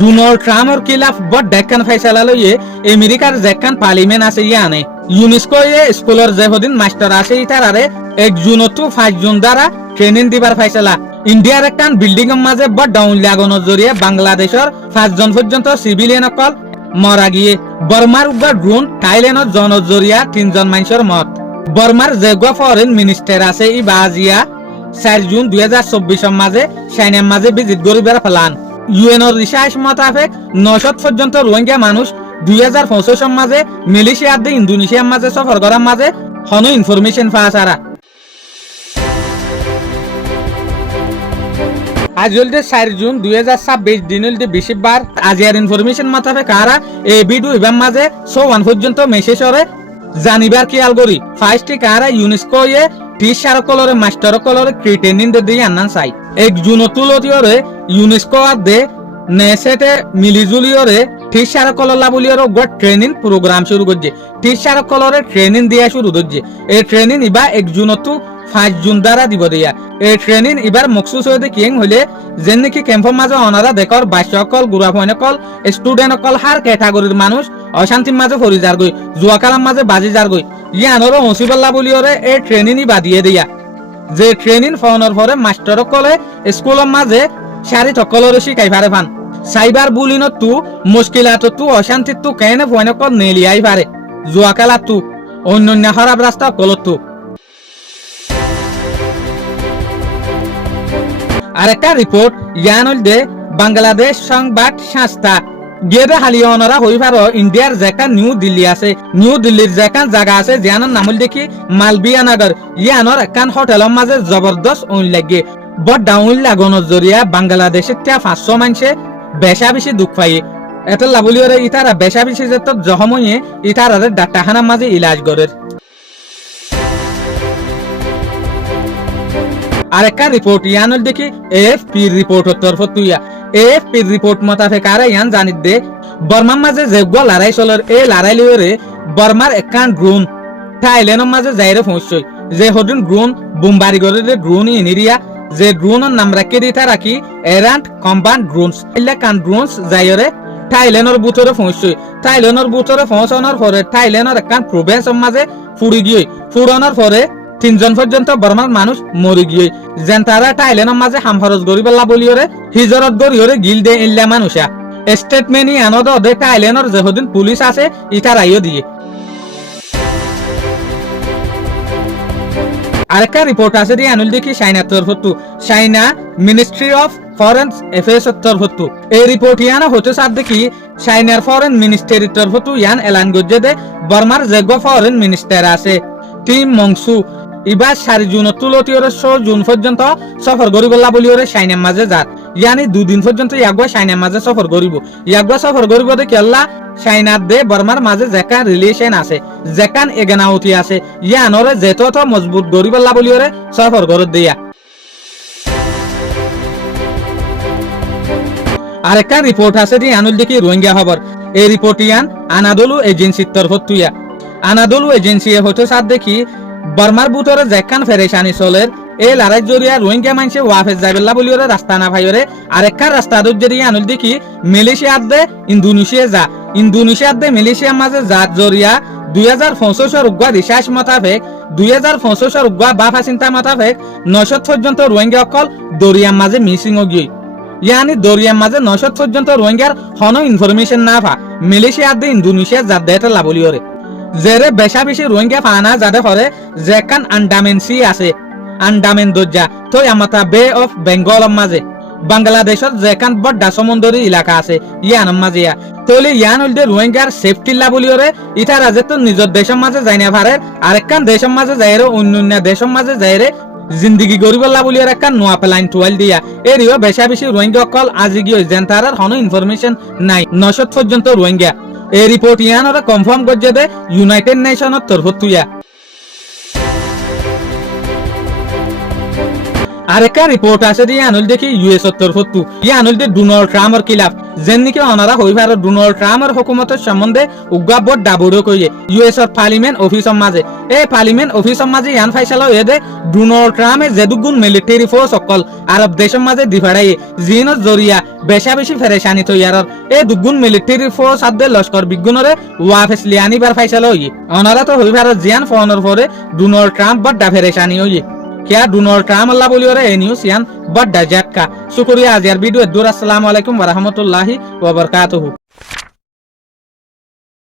Donald ট্রাম্পর খিলাফ বড় ডেকান ফেসলা লইয়ে আমেরিকার যেখান পার্লিমেন্ট আছে ইয়ানে ইউনেস্কো স্কুলের যেদিন মাস্টার আছে ইতারারে 1 জুন টু 5 জুন দ্বারা ট্রেনিং দিবার ফেসলা ইন্ডিয়ার একখান বিল্ডিং এর মাঝে বড় ডাউন লাগানোর জরিয়ে বাংলাদেশের 5 জন পর্যন্ত সিভিলিয়ান অকল মরা গিয়ে বর্মার উপর ড্রোন থাইল্যান্ডের জনের জরিয়া 3 জন মানুষের মত বর্মার যেগুয়া ফরেন মিনিস্টার আছে ই বাজিয়া 4 জুন 2024 মাঝে সাইনের মাঝে ভিজিট করিবার প্ল্যান ইউএনর রিসার্চ মোতাবেক 900 পর্যন্ত রোহিঙ্গা মানুষ 2025 মাঝে মালয়েশিয়া দিয়ে ইন্দোনেশিয়ার মাঝে সফর করার মাঝে হন ইনফরমেশন পাওয়া সারা আজ হলতে 4 জুন 2026 দিন হলতে বৃহস্পতিবার আজিয়ার ইনফরমেশন মোতাবেক কারা এই ভিডিও ইবার মাঝে 101 পর্যন্ত মেসেজ করে জানিবার খেয়াল করি ফার্স্টে কারা ইউনেস্কো টিচার কলরে মাস্টার কলরে ট্রেনিং দিয়ে আনান চাই 1 জুন তুলতিয়রে ইউনেস্কো দে নেসেতে মিলিজুলিয়রে টিচার কললা বলিয়র গট ট্রেনিং প্রোগ্রাম শুরু করছে টিচার কলরে ট্রেনিং দিয়া শুরু করছে এই ট্রেনিং ইবা 1 জুন টু 5 জুন দ্বারা দিব দিয়া এই ট্রেনিং এবার মকসুস হয়ে কিং হইলে যেন নাকি ক্যাম্পের মাঝে অনারা দেখর বাস্যকল গুড়াফইনকল স্টুডেন্ট অকল হার ক্যাটাগরির মানুষ অশান্তির মাঝে ফরি যার গই জুয়াকালার মাঝে বাজি যার গই ইয়ানোর হসিবাল্লা বলিওরে এই ট্রেনিংই বাদিয়ে দিয়া যে ট্রেনিং ফোনের পরে মাস্টার কলে স্কুলের মাঝে সারি সকলরে শিখাই পারে ফান সাইবার বুলিন তু মুশকিলাত তু অশান্তি তু কেনে ফইনকল নেলিয়াই পারে জুয়াকালা তু অন্যান্য খারাপ রাস্তা কলত তু আরেকটা রিপোর্ট ইয়ানুল দে বাংলাদেশ সংবাদ সংস্থা গেদে হালিয়নরা হইবার ইন্ডিয়ার যেকা নিউ দিল্লি আছে নিউ দিল্লির যেখান জায়গা আছে জিয়ানোর নামল দেখি মালবিয়া নগর ইয়ানোর একখান হোটেলের মাঝে জবরদস্ত ওন লাগে বড় ডাউন লাগানোর জরিয়া বাংলাদেশের 500 মানুষে বেশা বেশি দুঃখ পাই এত লাবলিয়রে ইতারা বেশা বেশি যেত জহময়ে ইতারারে ডাক্তারখানার মাঝে ইলাজ করে আরেকটা রিপোর্ট ইয়ানোর দেখি এএফপি রিপোর্টের তরফ তুইয়া এএফপি রিপোর্ট মোতাবেক আর ইয়ান জানিত দে বর্মার মাঝে যেগুলো লড়াই চলের এই লড়াই লিওরে বর্মার একখান ড্রোন থাইল্যান্ডের মাঝে যাইরে পৌঁছই যে হদিন ড্রোন বোমবারি করে ড্রোন ইনিরিয়া যে ড্রোনের নাম রাখি দিতা রাখি এরান্ট কম্বান ড্রোনস এলা কান ড্রোনস যাইরে থাইল্যান্ডের বুতরে পৌঁছই থাইল্যান্ডের বুতরে পৌঁছানোর পরে থাইল্যান্ডের একখান প্রভিন্সের মাঝে ফুড়ি গিয়ে ফুড়ানোর পরে 3 জন পর্যন্ত বর্মার মানুষ মরি গিয়ে যেন তারা থাইল্যান্ডের মাঝে হামফরজ গরিবেলা বলিওরে হিজরত গরিওরে গিল দে ইল্লা মানুষা স্টেটমেন্টই আনদ দে থাইল্যান্ডের যেদিন পুলিশ আছে ইতারাইও দিয়ে আরেকটা রিপোর্ট আছে দিয়ে আনুল দেখি চাইনার তরফতু চাইনা মিনিস্ট্রি অফ ফরেন অ্যাফেয়ার্স তরফতু এই রিপোর্ট ইয়ানা হতে সাথ দেখি চাইনার ফরেন মিনিস্ট্রির তরফতু ইয়ান এলান গজ্জে দে বর্মার যেগো ফরেন মিনিস্টার আছে টিম মংসু এবার 4 জুন তুলতিয়রে 6 জুন পর্যন্ত সফর করিবলা বলিওরে চাইনার মাঝে যাত ইয়ানি 2 দিন পর্যন্ত ইয়াগুয়া চাইনার মাঝে সফর করিব ইয়াগুয়া সফর করিব দে কেল্লা চাইনার দে বর্মার মাঝে যেকান রিলেশন আছে যেকান এগানাউতি আছে ইয়ানরে যেত মজবুত করিবলা বলিওরে সফর করে দিয়া আরেকটা রিপোর্ট আছে দি আনুল দেখি রোহিঙ্গা খবর এই রিপোর্ট ইয়ান আনাদলু এজেন্সির তরফত তুইয়া আনাদলু এজেন্সি হতে সাথ দেখি বর্মার বুতরে যেখান ফেরেশানি চলের এই লড়াই জরিয়া রোহিঙ্গা মানুষে ওয়াফেজ যাইবেলা বলিওরে রাস্তা না ভাইরে আরেকখান রাস্তা জরিয়া আনুল দেখি মালয়েশিয়ার দে ইন্দোনেশিয়ার দে মালয়েশিয়ার মাঝে জাত জরিয়া 2025 উগ্গা রিসার্চ মোতাবেক 2025 উগ্গা বাফা চিন্তা মোতাবেক 900 পর্যন্ত রোহিঙ্গা অকল দরিয়ার মাঝে মিসিং গিয়ে ইয়ানি দরিয়ার মাঝে 900 পর্যন্ত রোহিঙ্গার হন ইনফরমেশন না পা মালয়েশিয়ার দে ইন্দোনেশিয়ার জাত দেটা লাবলিওরে জেরে বেশা বেশি রোহিঙ্গা ফানা যাতে হরে যেখান আন্ডামান সি আছে আন্ডামান দরজা তো আমাতা বে অফ বেঙ্গল মাঝে বাংলাদেশের যেখান বড় সমুদ্রী এলাকা আছে ইয়ান মাঝে তলে ইয়ান হইলে রোহিঙ্গার সেফটি লাবলিওরে ইটা রাজে তো নিজের দেশের মাঝে যাই না পারে আরেকখান দেশের মাঝে যাইরে অন্য দেশের মাঝে যাইরে জিন্দগি গরিবল্লা বলিওর একখান নোয়া প্লাইন টুয়াল দিয়া এরিও বেশা বেশি রোহিঙ্গা অকল আজি গিয়ে যেন তারার হন ইনফরমেশন নাই 900 পর্যন্ত রোহিঙ্গা এই রিপোর্ট ইয়ানরা কনফার্ম করছে দে ইউনাইটেড নেশনের তরফ তুইয়া আরেকটা রিপোর্ট আছে যে আনুল দেখি ইউএস উত্তর ফত্তু আনুল দে ডোনাল্ড ট্রাম্পের খিলাফ যেন নাকি অনারা হইবার ডোনাল্ড ট্রাম্পের হুকুমতের সম্বন্ধে উগ্গাবর ডাবুরো কইয়ে ইউএস এর পার্লিমেন্ট অফিসের মাঝে এই পার্লিমেন্ট অফিসের মাঝে ইয়ান ফাইসালা হয়ে দে ডোনাল্ড ট্রাম্পে যেদুগুণ মিলিটারি ফোর্স সকল আরব দেশের মাঝে দিফাড়াইয়ে জিনের জরিয়া বেশা বেশি ফেরেশানি তৈয়ারর এই দুগুণ মিলিটারি ফোর্স আদে লস্কর বিগুণরে ওয়াফেস লিয়ানিবার ফাইসালা হইয়ে অনারা তো হইবার জিয়ান ফোনের পরে ডোনাল্ড ট্রাম্প বড় ফেরেশানি হইয়ে क्या डोनाल्ड ट्रम्प अल्लाह बोली और ए न्यूज़ यान बड़ा जक्का शुक्रिया आज यार वीडियो दूर अस्सलाम वालेकुम व रहमतुल्लाहि व बरकातहू।